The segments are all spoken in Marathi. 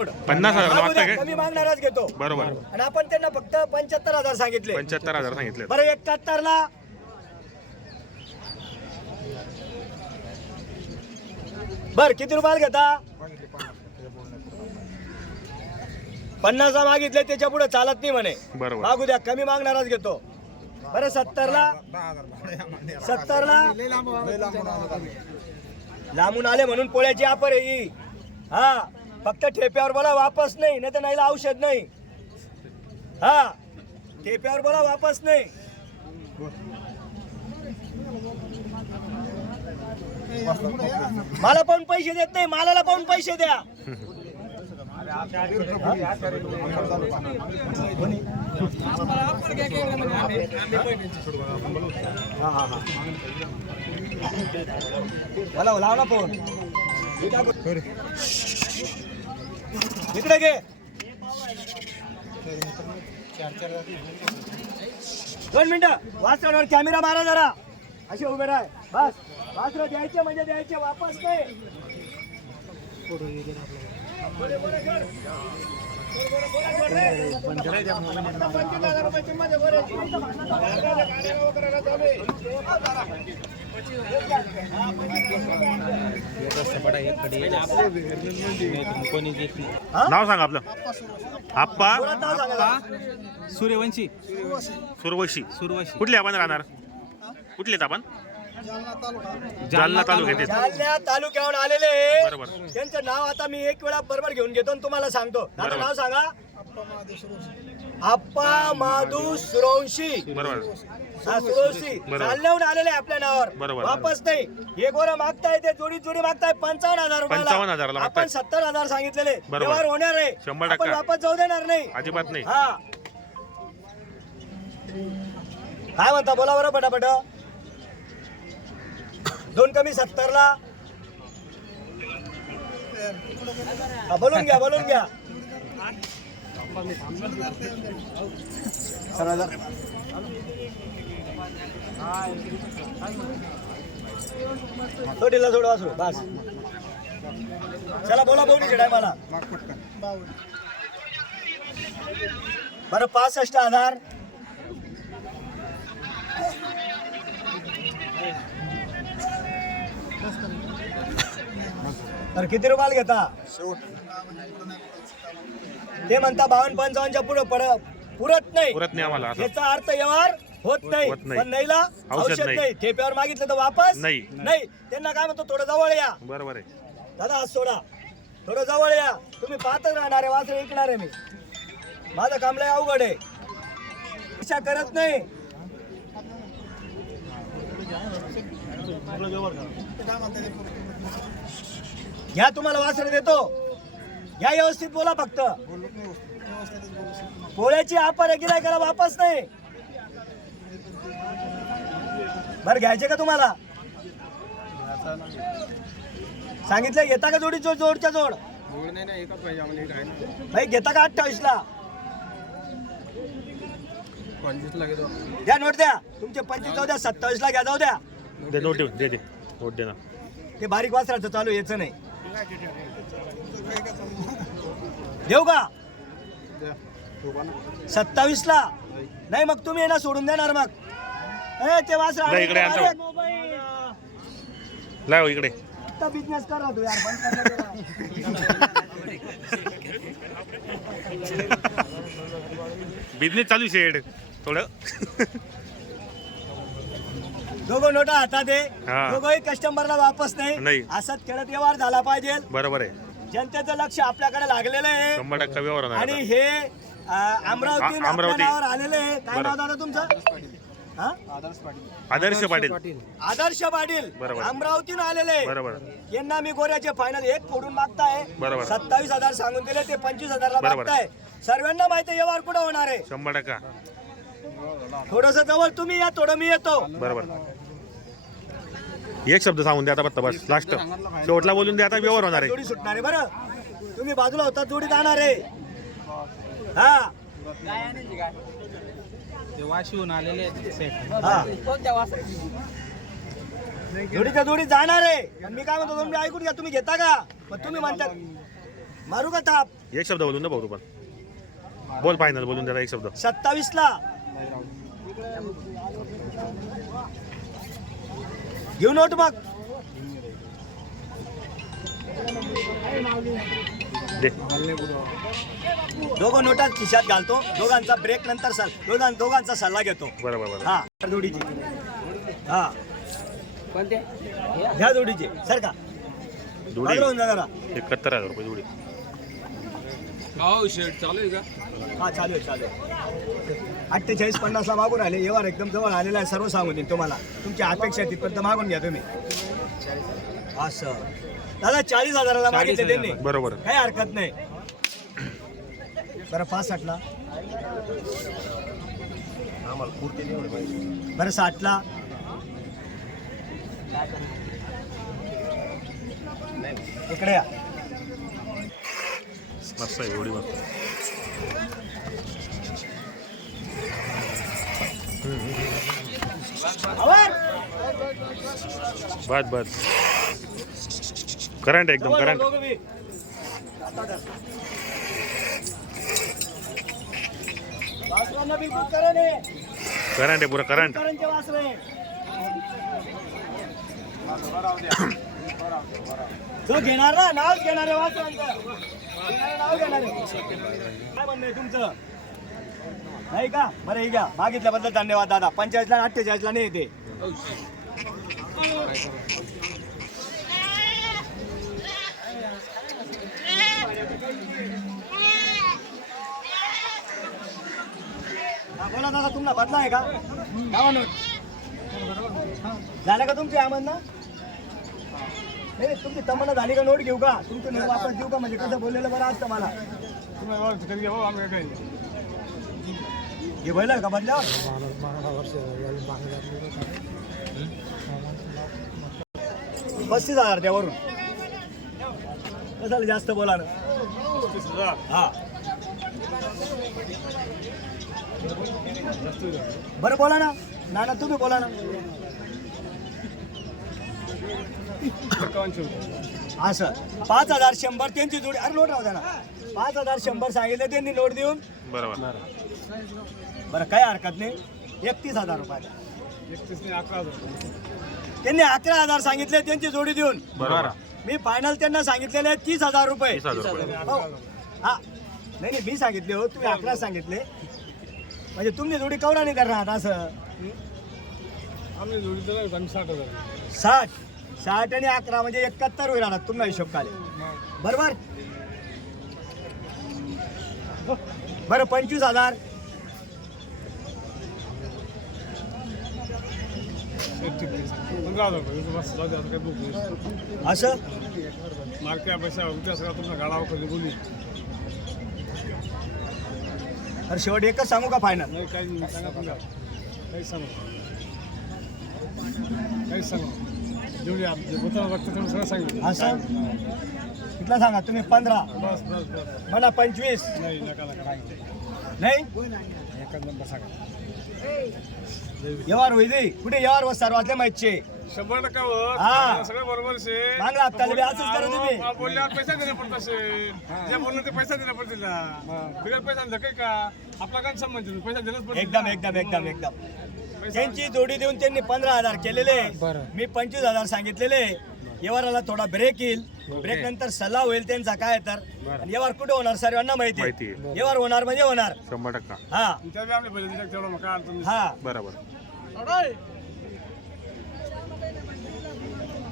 पन्नास हजार मागू मागताय द्या, काय? कमी मागणारच घेतो. बरोबर. आणि आपण त्यांना फक्त पंच्याहत्तर हजार सांगितले. पंच्याहत्तर हजार सांगितले. बरं एकाहत्तर ला बर किती रुपयाला घेता? पन्नास मागितले त्याच्या पुढे चालत नाही म्हणे. बरोबर. मागू द्या कमी मागणारच घेतो. बरं सत्तर ला सत्तर ला लांबून आले म्हणून पोळ्याची आपर आहे ही. हा. फक्त ठेप्यावर बोला वापस नाही नाही तर नाहीला औषध नाही. हा ठेप्यावर बोला वापस नाही. मला पण पैसे देत नाही मालाला पण पैसे द्या. मला लाव ना फोन. इकडे घे. दोन मिनिटं. वाचण्यावर कॅमेरा मारा जरा. असे उभे राह. बस. वाचलं द्यायचे म्हणजे द्यायचे वापस नाही. नाव सांगा आपलं. आप्पा. सूर्यवंशी. सुरवशी सूर्यवंशी. कुठले आपण राहणार? कुठले आहेत आपण? जालना तालुक्यात आहेत. जालन्या तालुक्याहून आलेले. बरोबर. त्यांचं नाव आता मी एक वेळा बरोबर घेऊन घेतो आणि तुम्हाला सांगतो. नाव सांगा. आप्पा माधू सुरवंशी बरोबर. हा सुरवंशी बरोबर. जालन्याहून आलेले आहे आपल्या नावावर. बरोबर. वापस नाही. हे गोरं मागताय ते जोडी जोडी मागताय. पंचावन्न हजार पंचावन्न मागताय. आपण सत्तर हजार सांगितलेले. बरोबर. व्यवहार होणार आहे. शंभर आपण टक्का. वापस जाऊ देणार नाही. अजिबात नाही. हा. काय म्हणता? बोला बरं पटापट. दोन कमी सत्तरला. बोलून घ्या बोलून घ्या. चला जा. थोडीला थोडं वासरू बस. चला बोला बोलू टायमाला. बरं पासष्ट हजार. तर किती रुपयाला घेता? ते म्हणता बावन्न पंचावन्नच्या पुढे पड पुरत नाही. पुरत नाही आम्हाला याचा अर्थ व्यवहार होत नाही. होत नाही. पण नाहीला औषध औषध नाही. नाही. ठेप्यावर मागितलं तर वापस नाही. नाही. त्यांना काय म्हणतो थोडं जवळ या. बरोबर आहे. दादा आज सोडा. थोडं जवळ या. तुम्ही पाहतच राहणार आहे वासरे ऐकणार आहे मी. माझं काम लय अवघड आहे. इच्छा करत नाही. घ्या तुम्हाला वासरे देतो. घ्या व्यवस्थित बोला फक्त. पोळ्याची आपर गिरायकाला वापस नाही. बरं घ्यायचे का तुम्हाला? सांगितलं घेता का जोडी? जोड जोडच्या जोड भाई घेता का अठ्ठावीस ला द्या नोट द्या. तुमचे पंचवीस जाऊ द्या सत्तावीस ला घ्या जाऊ द्या. दे नोट दे दे. नोट दे ना ते बारीक वासराचं चालू याचं नाही. देऊ का? सत्तावीस ला? नाही मग तुम्ही ना सोडून देणार मग. ए, ते वासर नाही, इकडे आणतो. लाव इकडे. बिझनेस कर तू यार बंद कर बिझनेस चालू शेड थोडं दोघं नोटा हातात आहे हा. दोघंही कस्टमरला वापस नाही. नाही असाच खेळत व्यवहार झाला पाहिजे बरोबर आहे जनतेचं लक्ष आपल्याकडे लागलेलं आहे शंभर टक्का व्यवहार होणार आणि आता. हे अं, अमरावती आ- अमरावती. नावावर आलेले आहे काय बरं. नाव दादा तुमचं हा? आदर्श पाटील आदर्श पाटील बरोबर. अमरावतीहून आलेले आहे. बरोबर यांना मी गोऱ्याचे फायनल एक फोडून मागताय बरोबर. सत्तावीस हजार सांगून दिले ते पंचवीस हजारला बरोबर. मागताय सर्वांना माहिती आहे व्यवहार कुठं होणार आहे शंभर टक्का थोडस जवळ तुम्ही या थोडं मी येतो. बरोबर. एक शब्द सांगून द्या आता फक्त बस लास्ट शेवटला बोलून द्या आता व्यवहार होणार आहे. जोडी सुटणार आहे बरं. तुम्ही बाजूला होता जोडी जाणार आहे. हा. ते वाशिवून आलेले आहेत सेट हा. जोडीच्या जोडी जाणार आहे. पण मी काय म्हणतो तुम्ही ऐकून घ्या तुम्ही घेता का? पण तुम्ही म्हणता मारू का थाप? एक शब्द बोलून दे भाऊ तू पण. बोल फायनल बोलून द्या एक शब्द. सत्तावीस ला घेऊ नोट मग. दे. दोघं नोटात खिशात घालतो. दोघांचा ब्रेक नंतर सल दोघां दोघांचा सल्ला घेतो. बरोबर हा जोडीची. हा. ह्या जोडीचे. सर का? जोडी. जरा. एकाहत्तर हजार रुपये जोडी. हो शेट चालू आहे का? हा चालू आहे चालू आहे. अठ्ठेचाळीस पन्नासला मागून आले. व्यवहार एकदम जवळ आलेला आहे सर्व सांगून देईन तुम्हाला. तुमची अपेक्षा तिथपर्यंत मागून घ्या तुम्ही. असं. दादा चाळीस हजाराला मागितले त्यांनी. बरोबर. काही हरकत नाही. बरं पासष्टला. बरं साठला. इकडे या. मस्त जोडी मस्त बस बस करंट एकदम करंट. करंट आहे पुरा करंट. जो घेणार ना नाव घेणार आहे नाव घेणार काय म्हणणं आहे तुमचं? नाही का? बरं हे घ्या. मागितल्याबद्दल धन्यवाद दादा. पंचेचाळीसला अठ्ठेचाळीसला नाही येते. बोला दादा तुमचा बदला आहे का? झालं का तुमची आमन ना नाही तुमची तमन्ना झाली का नोट घेऊ का? तुमचं नोट वापस देऊ का? म्हणजे कसं बोललेलं बरं असतं मला. हे बैल का बदल्यावर पस्तीस हजार त्यावरून. कसं जास्त बोला ना हा. बरं बोला ना. नाना तुम्ही बोला ना. असं पाच हजार शंभर त्यांची जोडी. अरे नोट राहू द्या ना. पाच हजार शंभर सांगितले त्यांनी नोट देऊन. बरोबर. बरं काय हरकत नाही. एकतीस हजार रुपये. त्यांनी अकरा हजार सांगितले त्यांची जोडी देऊन. बरोबर. मी फायनल त्यांना सांगितलेले तीस हजार रुपये. तीस हजार रुपये. हो. हा. नाही नाही मी सांगितले हो तुम्ही अकरा सांगितले. म्हणजे तुम्ही जोडी कवडा नाही करणार असं. साठ साठ. आणि अकरा म्हणजे एकाहत्तर होईल राहणार तुम्हाला हिशोब काले बरोबर? बरं पंचवीस हजार. असं? मार्के पैसा उद्या तुमचा गाडा कधी बोली तर शेवट एकच सांगू का फायनल नाही काही नाही सांगा काही सांगा काही सांगा जेवढी वाटतं तेवढं सगळं सांगितलं असं? कितला सांगा तुम्ही पंधरा. बस बस बस मला पंचवीस. नाही नका नका. नाही? एखाद नंबर सांगा. व्यवहार होईल कुठे व्यवहार व सर्वातले माहितचे? शंभर टक्का हा. हो. सगळं बरोबर आहे मागला असंच करा तुम्ही. बोलल्यावर पैसा देणं पडत असेल जे बोललं ते पैसा देणं पडतील ना बिगर पैसा काही का? आपला काय संबंध आहे? पैसा दिलाच पडतील एकदम. एकदम एकदम एकदम. त्यांची जोडी देऊन त्यांनी पंधरा हजार केलेले. मी पंचवीस हजार सांगितलेले. व्यवहाराला थोडा ब्रेक येईल. ब्रेक नंतर सल्ला होईल त्यांचा काय तर. आणि व्यवहार कुठे होणार सर्वांना माहिती माहिती आहे. आहे. व्यवहार होणार म्हणजे होणार. शंभर टक्का. हा. हा. बरोबर.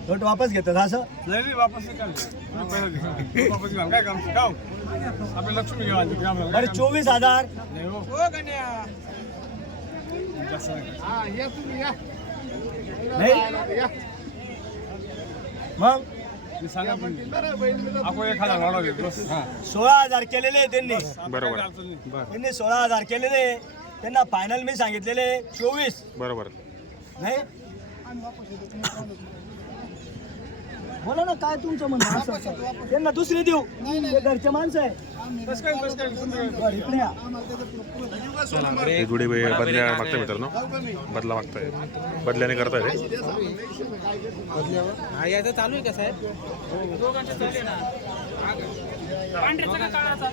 नोट वापस घेतात असं? बरं चोवीस हजार. नाही हो. नाही. मग? मी सांगा पण आपण एखादा देतो हा. सोळा हजार केलेले त्यांनी. बरोबर. त्यांनी सोळा हजार केलेले. त्यांना फायनल मी सांगितलेले. चोवीस. बरोबर. नाही? बोला ना काय तुमचं म्हणणं? असं त्यांना दुसरी देऊ. घरचे माणसं आहे. बस काय बस काय तुमचं- बरं, इकडे या. हे जुडे बे- बदल्या मागताय मित्रांनो. बदला मागताय. बदल्याने करताय रे हा याचं चालू आहे का साहेब? दोघांचे चालू आहे ना. पांढऱ्याचा का काळाचा?